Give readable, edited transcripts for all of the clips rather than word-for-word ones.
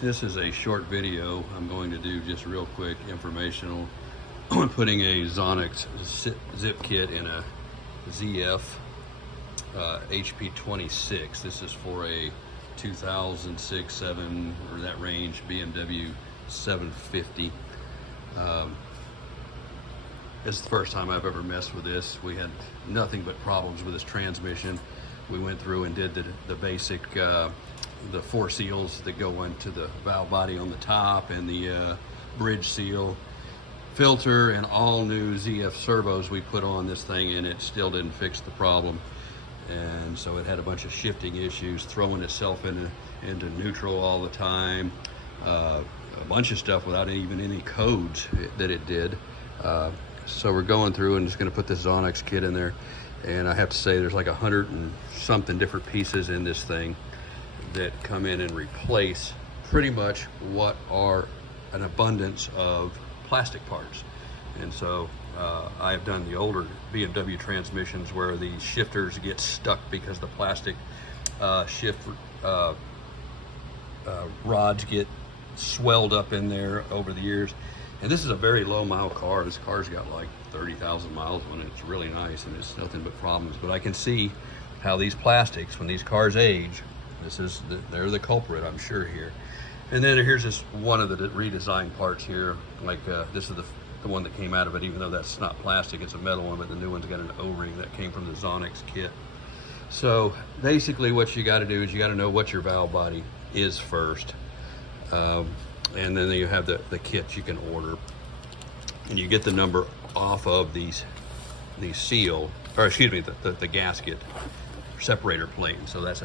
This is a short video I'm going to do, just real quick, informational. I'm putting a Sonnax zip kit in a Zf6hp26. This is for a 2006, 7, or that range BMW 750. This is the first time I've ever messed with this. We had nothing but problems with this transmission. We went through and did the basic, the 4 seals that go into the valve body on the top, and the bridge seal, filter, and all new ZF servos we put on this thing, and it still didn't fix the problem. And so it had a bunch of shifting issues, throwing itself into neutral all the time, a bunch of stuff without even any codes that it did. So we're going through and just going to put this Sonnax kit in there, and I have to say there's like 100 and something different pieces in this thing that come in and replace pretty much what are an abundance of plastic parts. And so I have done the older BMW transmissions where the shifters get stuck because the plastic shift rods get swelled up in there over the years. And this is a very low mile car. This car's got like 30,000 miles on it. It's really nice, and it's nothing but problems. But I can see how these plastics, when these cars age, they're the culprit, I'm sure, here. And then here's just one of the redesigned parts here. Like this is the one that came out of it, even though that's not plastic, it's a metal one, but the new one's got an O-ring that came from the Sonnax kit. So basically what you got to do is you got to know what your valve body is first. And then you have the kits you can order, and you get the number off of these seal, or excuse me, the gasket separator plate. So that's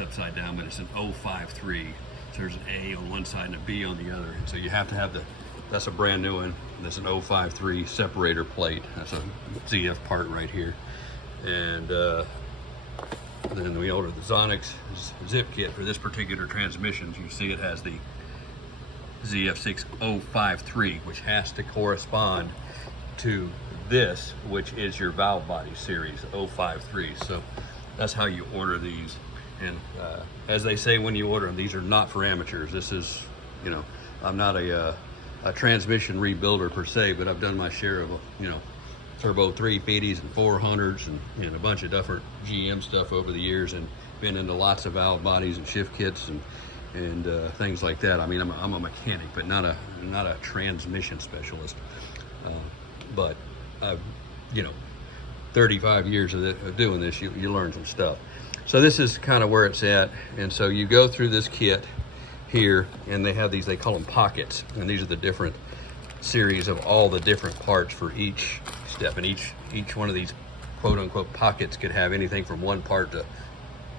upside down, but it's an 053. So there's an A on one side and a B on the other. And so you have to have that's a brand new one. That's an 053 separator plate. That's a ZF part right here. And then we ordered the Sonnax zip kit for this particular transmission. You see it has the ZF6hp26, which has to correspond to this, which is your valve body series 053. So that's how you order these. And as they say when you order them, these are not for amateurs. This is, you know, I'm not a transmission rebuilder per se, but I've done my share of, you know, turbo 350s and 400s and a bunch of different GM stuff over the years, and been into lots of valve bodies and shift kits and things like that. I mean, I'm a mechanic, but not a transmission specialist. But I've, you know, 35 years of doing this, you learn some stuff. So this is kind of where it's at. And so you go through this kit here, and they have these, they call them pockets, and these are the different series of all the different parts for each step, and each one of these quote unquote pockets could have anything from 1 part to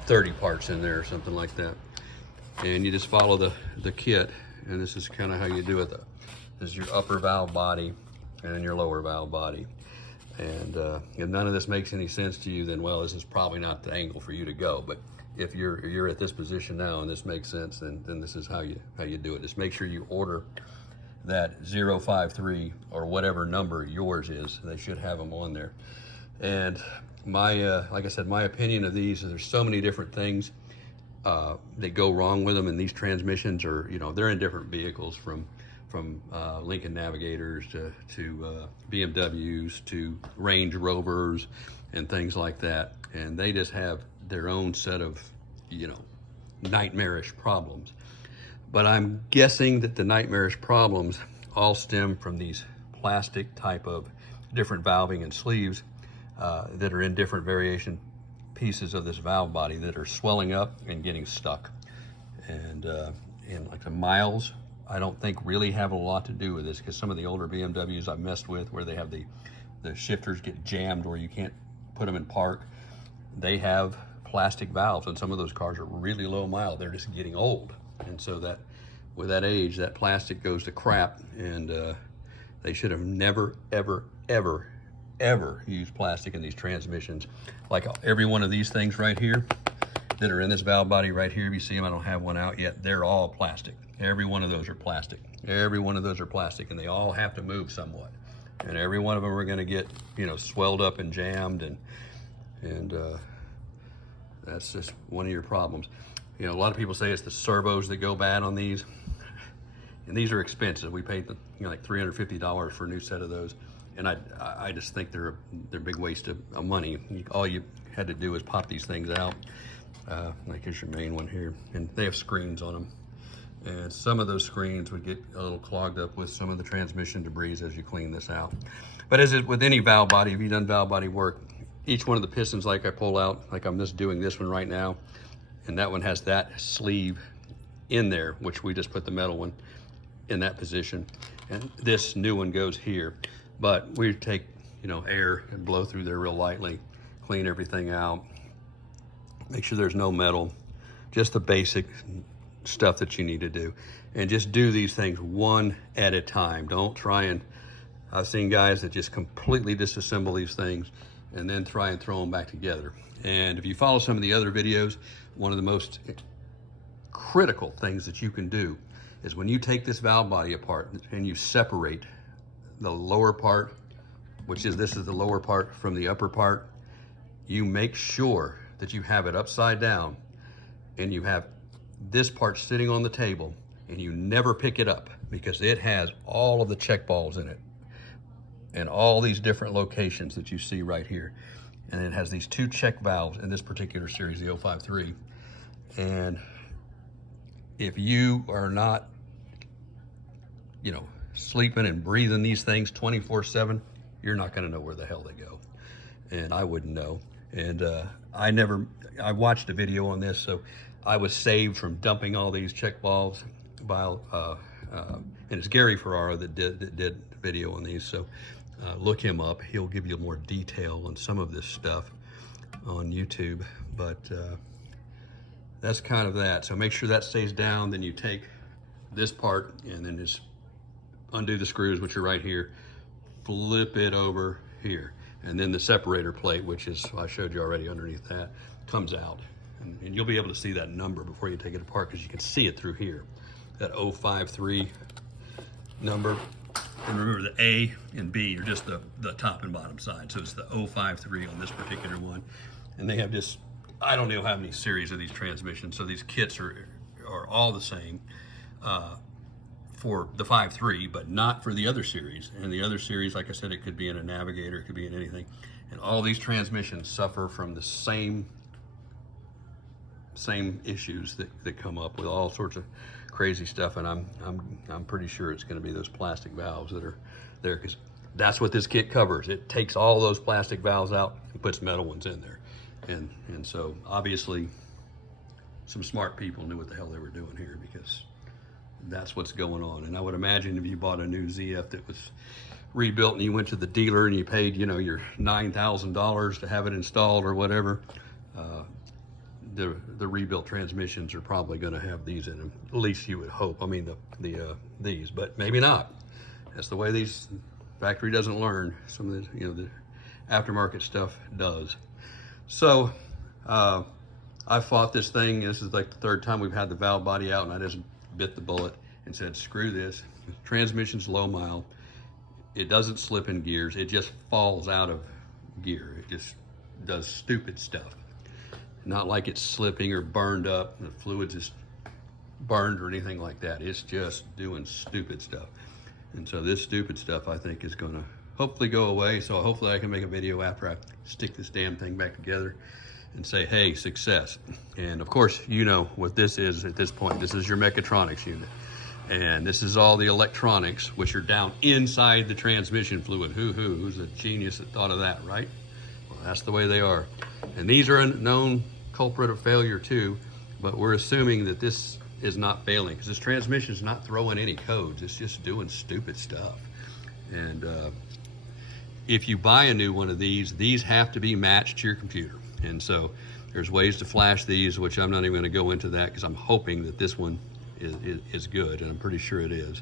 30 parts in there or something like that. And you just follow the kit, and this is kind of how you do it. This is your upper valve body and then your lower valve body. And if none of this makes any sense to you, then well, this is probably not the angle for you to go. But if you're at this position now and this makes sense, then this is how you do it. Just make sure you order that 053 or whatever number yours is. They should have them on there. And my like I said, my opinion of these is there's so many different things that go wrong with them, and these transmissions are, you know, they're in different vehicles, from Lincoln Navigators to BMWs to Range Rovers and things like that, and they just have their own set of, you know, nightmarish problems. But I'm guessing that the nightmarish problems all stem from these plastic type of different valving and sleeves that are in different variation pieces of this valve body that are swelling up and getting stuck. And like the miles, I don't think really have a lot to do with this, because some of the older BMWs I've messed with, where they have the shifters get jammed where you can't put them in park, they have plastic valves, and some of those cars are really low mile. They're just getting old. And so that with that age, that plastic goes to crap, and they should have never, ever, ever, ever used plastic in these transmissions. Like every one of these things right here that are in this valve body right here, if you see them, I don't have one out yet, they're all plastic. Every one of those are plastic. Every one of those are plastic, and they all have to move somewhat. And every one of them are gonna get, you know, swelled up and jammed, and that's just one of your problems. You know, a lot of people say it's the servos that go bad on these, and these are expensive. We paid like $350 for a new set of those, and I just think they're a big waste of money. All you had to do is pop these things out. Like here's your main one here, and they have screens on them. And some of those screens would get a little clogged up with some of the transmission debris as you clean this out. But as with any valve body, if you've done valve body work, each one of the pistons, like I pull out, like I'm just doing this one right now, and that one has that sleeve in there, which we just put the metal one in that position. And this new one goes here. But we take, you know, air and blow through there real lightly, clean everything out, make sure there's no metal, just the basic stuff that you need to do, and just do these things one at a time. Don't try and, I've seen guys that just completely disassemble these things and then try and throw them back together. And if you follow some of the other videos, one of the most critical things that you can do is when you take this valve body apart and you separate the lower part, which is, this is the lower part from the upper part, you make sure that you have it upside down and you have this part sitting on the table, and you never pick it up, because it has all of the check balls in it and all these different locations that you see right here. And it has these 2 check valves in this particular series, the 053. And if you are not, you know, sleeping and breathing these things 24/7, you're not going to know where the hell they go. And I wouldn't know. And I watched a video on this, so I was saved from dumping all these check valves by, and it's Gary Ferrara that did the video on these. So look him up. He'll give you more detail on some of this stuff on YouTube. But that's kind of that. So make sure that stays down. Then you take this part and then just undo the screws, which are right here. Flip it over here. And then the separator plate, which is, I showed you already underneath that, comes out. And you'll be able to see that number before you take it apart, because you can see it through here. That 053 number. And remember, the A and B are just the top and bottom side. So it's the 053 on this particular one. And they have just, I don't know how many series of these transmissions. So these kits are all the same for the 53, but not for the other series. And the other series, like I said, it could be in a Navigator, it could be in anything. And all these transmissions suffer from the same issues that come up with all sorts of crazy stuff. And I'm pretty sure it's going to be those plastic valves that are there, because that's what this kit covers. It takes all those plastic valves out and puts metal ones in there. And so obviously some smart people knew what the hell they were doing here, because that's what's going on. And I would imagine if you bought a new ZF that was rebuilt and you went to the dealer and you paid, you know, your $9,000 to have it installed or whatever, the rebuilt transmissions are probably going to have these in them. At least you would hope. I mean, these, but maybe not. That's the way these factory doesn't learn. Some of the, you know, the aftermarket stuff does. So I fought this thing. This is like the 3rd time we've had the valve body out, and I just bit the bullet and said, screw this. Transmission's low mile. It doesn't slip in gears. It just falls out of gear. It just does stupid stuff. Not like it's slipping or burned up, the fluid's just burned or anything like that. It's just doing stupid stuff. And so this stupid stuff, I think, is gonna hopefully go away. So hopefully I can make a video after I stick this damn thing back together and say, hey, success. And of course, you know what this is at this point. This is your mechatronics unit. And this is all the electronics, which are down inside the transmission fluid. Who's the genius that thought of that, right? Well, that's the way they are. And these are a known culprit of failure too, but we're assuming that this is not failing, because this transmission is not throwing any codes. It's just doing stupid stuff. And if you buy a new one of these have to be matched to your computer. And so there's ways to flash these, which I'm not even going to go into that, because I'm hoping that this one is good, and I'm pretty sure it is.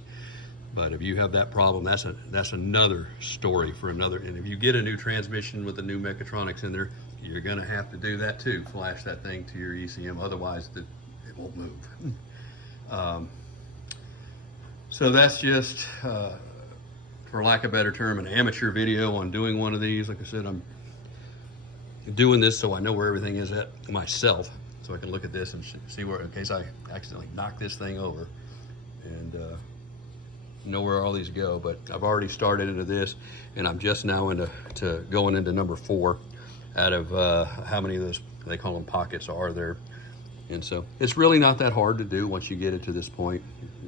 But if you have that problem, that's another story for another. And if you get a new transmission with the new mechatronics in there, you're going to have to do that too. Flash that thing to your ECM, otherwise it won't move. So that's just, for lack of a better term, an amateur video on doing one of these. Like I said, I'm doing this so I know where everything is at myself, so I can look at this and see where, in case I accidentally knock this thing over, and know where all these go. But I've already started into this, and I'm just now going into number 4 out of how many of those, they call them pockets, are there. And so it's really not that hard to do once you get it to this point.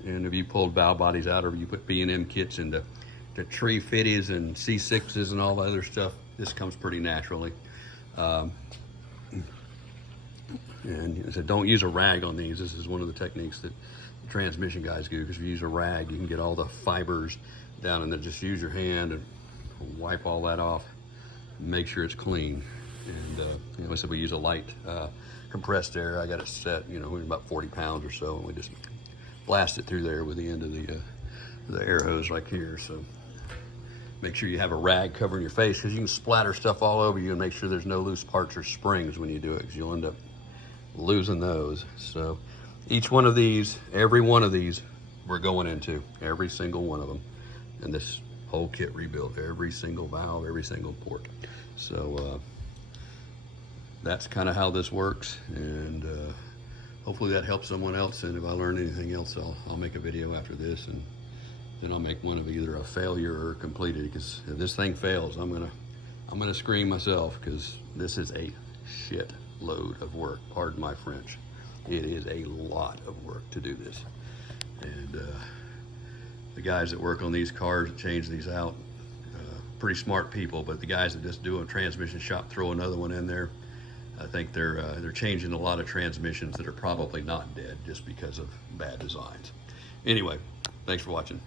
And if you pulled valve bodies out, or you put B&M kits into the tree fitties and C6s and all the other stuff, this comes pretty naturally. And so don't use a rag on these. This is one of the techniques that the transmission guys do, because if you use a rag, you can get all the fibers down, and then just use your hand and wipe all that off and make sure it's clean. And you know, so we use a light compressed air. I got it set, you know, about 40 pounds or so, and we just blast it through there with the end of the air hose right here. So make sure you have a rag covering your face, because you can splatter stuff all over you, and make sure there's no loose parts or springs when you do it, because you'll end up losing those. So each one of these, every one of these, we're going into every single one of them, and this whole kit rebuilt, every single valve, every single port. So that's kind of how this works, and hopefully that helps someone else. And if I learn anything else, I'll make a video after this, and then I'll make one of either a failure or completed, because if this thing fails, I'm gonna scream myself, because this is a shit load of work. Pardon my French. It is a lot of work to do this. And the guys that work on these cars, that change these out, pretty smart people, but the guys that just do a transmission shop, throw another one in there, I think they're changing a lot of transmissions that are probably not dead just because of bad designs. Anyway, thanks for watching.